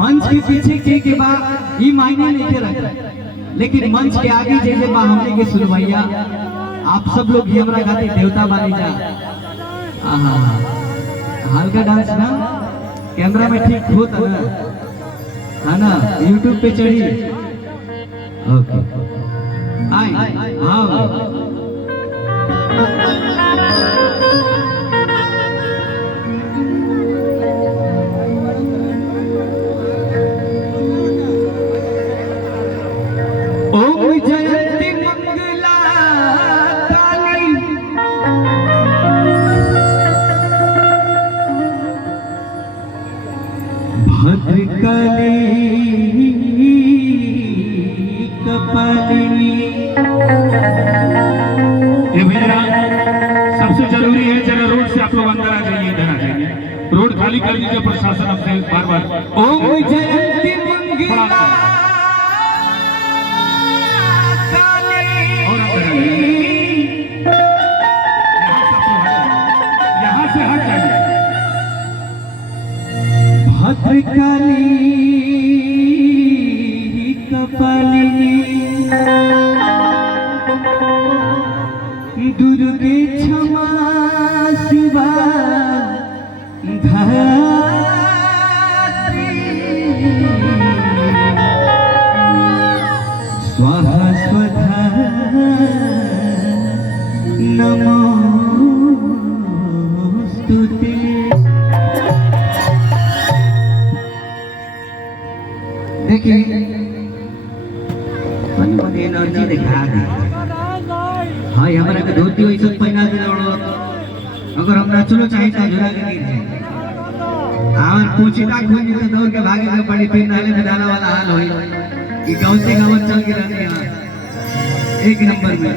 मंच के पीछे के बाद ये मायने नहीं के रखा, लेकिन मंच के आगे जैसे बा हमने के सुनवैया आप सब लोग ये हमरा खातिर देवता बानी जा। आहा हल्का डांस ना कैमरा में ठीक होता ना, है ना, यूट्यूब पे चढ़ी। ओके आए हाँ भद्रकाली कपालिनी। ये भैया सबसे जरूरी है, जरा रोड से आप लोग अंदर आ जाइए, इधर आ जाइए, रोड खाली कर दीजिए। प्रशासन आपसे बार बार ओम जयंती मंगला काली। और अंदर आ जाइए, यहाँ से हट जाइए। भद्रकाली कपालिनी दुर्गे क्षमा शिवा धात्री स्वाहा स्वधा नमोस्तुते। देखिए मन एनर्जी दिखा दी। हाँ हमारा के धोती वही सब पहना दे दौड़ो, अगर हम नाचलो चाहे तो झुरा के गिर जाए। आवन पूछिता खोज तो दौड़ के भागे के पड़ी, फिर नाले में डाला वाला हाल होई कि गाँव गाँव चल के रहने यहाँ एक नंबर में।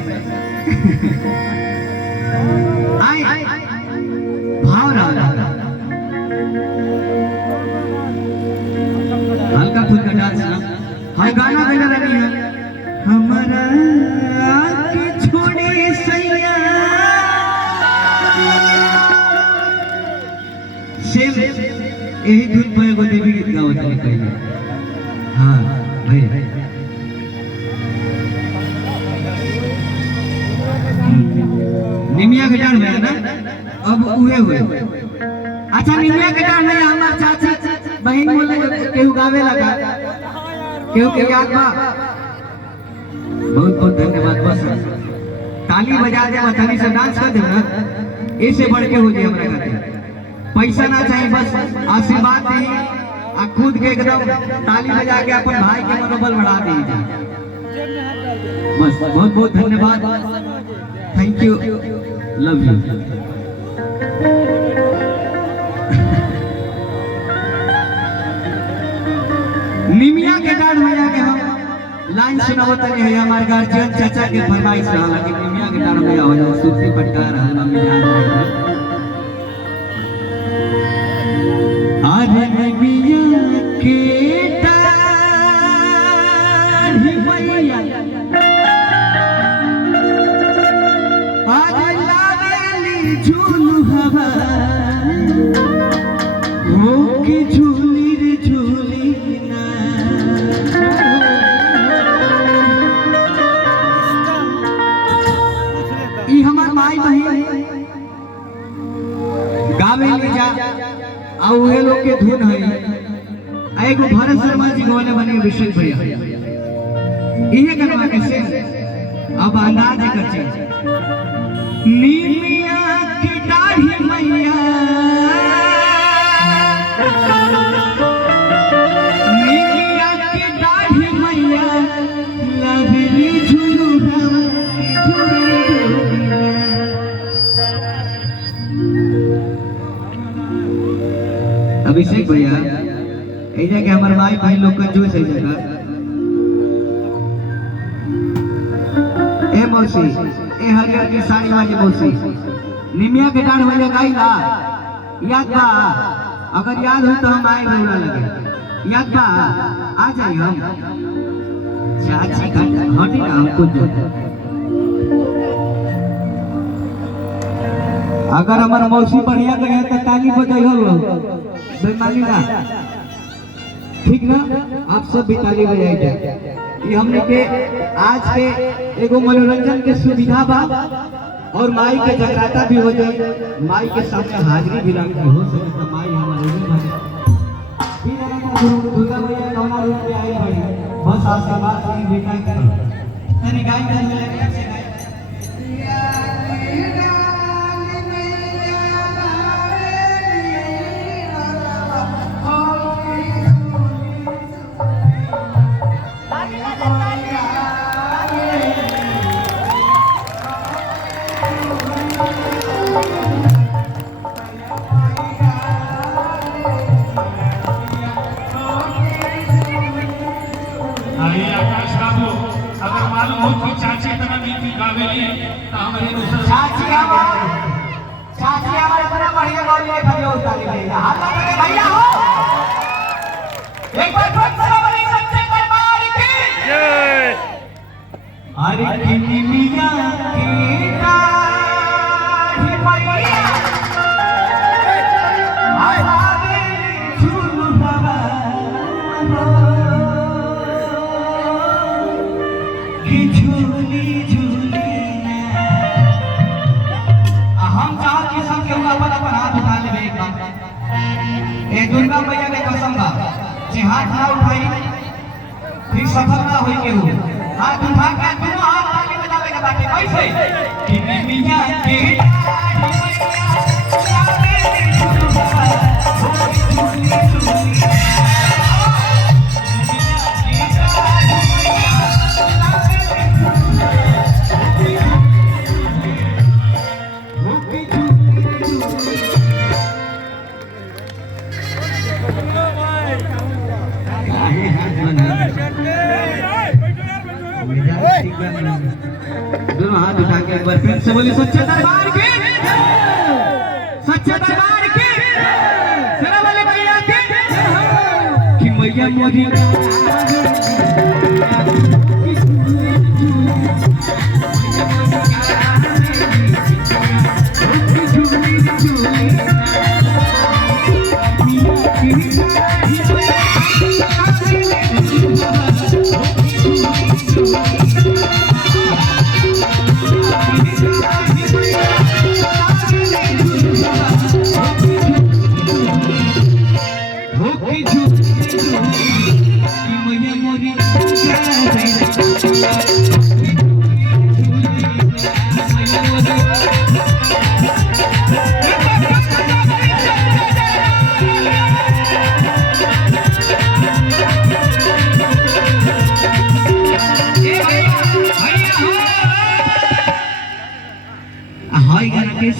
आए भाव रहा हल्का फुल्का डांस ना, हम गाना गाना रही है हमारा आके छोड़ी सैया सेम यही धुन पर एगो देवी गीत गावत है पहले। हाँ भाई निमिया के डांस में ना अब उहे हुए। अच्छा निमिया के डांस में हमार चाची बहन बोले केहू गावे लगा, केहू के याद बा। बहुत बहुत धन्यवाद। बस ताली बजा दे, बतानी से डांस कर दे ना, ऐसे बढ़ के हो जाए हमरा खातिर। पैसा ना चाहिए, बस आशीर्वाद दी आ खुद के एकदम ताली बजा के अपन भाई के मनोबल बढ़ा दीजिए। बस बहुत बहुत धन्यवाद, थैंक यू, लव यू। निमिया के डांस में जाके हम लाइन सुनावत है हमारे गार्जियन चाचा के फरमाइश रहा कि निमिया के डांस में हो जाओ सूफी पटकार हल्ला में जान। अरे निमिया के डांस भैया आज लावेली झूलू हवा हो के झूली रे झूली ना। ई हमार माई बहन गावे ले जा आ उहे लोग के धुन है। एगो भारत शर्मा जी गाने बने अभिषेक भैया इहे गाना कैसे अब अंदाज कर चीज निमिया की दाढ़ी मैया निमिया की दाढ़ी मैया लवली झुलू अभिषेक भैया ऐजा के हमारे भाई भाई लोग का जो सही जगह ए मौसी ए हरियर की साड़ी वाली मौसी निमिया के डांड भैया गाइला याद बा? अगर याद हो तो हम आए रौला लगे। याद बा? आ जाए हम चाची हटी ना हमको जो। अगर हमारा मौसी बढ़िया गए तो ताली बजाई हो बेमानी ना। ठीक ना? आप सब भी ताली बजाई जाए। ये हमने के आज के एगो मनोरंजन के सुविधा बा और माई के जगराता भी हो जाए, माई के सामने हाजिरी भी रखी हो सके तो माई हमारे दुर्गा मैया कौना रूप में आई बड़ी बस आशीर्वाद से बेटा के तनी गाय कर ले से अगर मालूम हो कि चाची तरह नीति गावेली तो हमारे चाची हमारे बड़ा बढ़िया गौरी खड़े उतारी देगा हाथ लगे भैया हो एक बार जोर से बोलिए सच्चे दरबार की जय। अरे किन्नी मिया की दाढ़ी मैया आवे झूलू बाबा की झूली झूली हम चाहत कि सब केहू अपन अपन हाथ उठा लेबे एक बार। ए दुर्गा मैया के कसम बा जे हाथ ना उठाई फिर सफल ना होई केहू। हाथ उठा के दोनों हाथ ताली बजावे के बाटे कैसे कि मिया के दोनों हाथ उठा के एक बार फिर से बोली सच्चे दरबार की सच्चे दरबार की सेना वाले भैया की कि मैया मोदी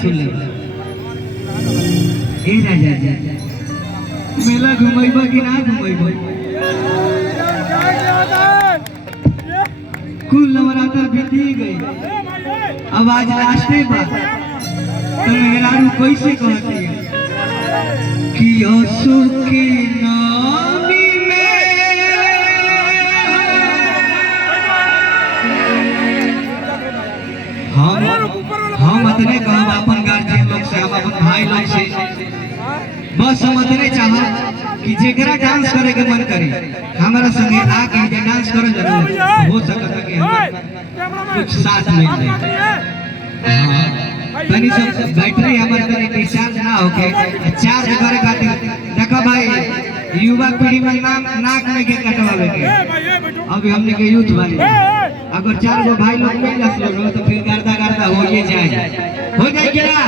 सुन ले ए राजा जी मेला घुमाइबा कि ना घुमाइबा कुल नवरात्र बीती गई अब आज लास्टे बा तो मेहरारू कैसे कहती है कि असु के नामी में हम अतने कहब अपन गार्जियन लोग से हम अपन भाई लोग से बस हम अतने चाहब कि जेकरा डांस करे के मन करे हमारा संगे आके जे डांस करो जरूर हो सकता कि हम कुछ साथ मिल जाए। तनी सब बैटरी हमारे तने के चार्ज ना होके चार्ज करे खातिर देखो भाई युवा पीढ़ी में नाक में के कटवावे के अभी हमने के यूथ वाली अगर 4 गो भाई लोग मिल जाए तो फिर गर्दा गर्दा हो जाए क्या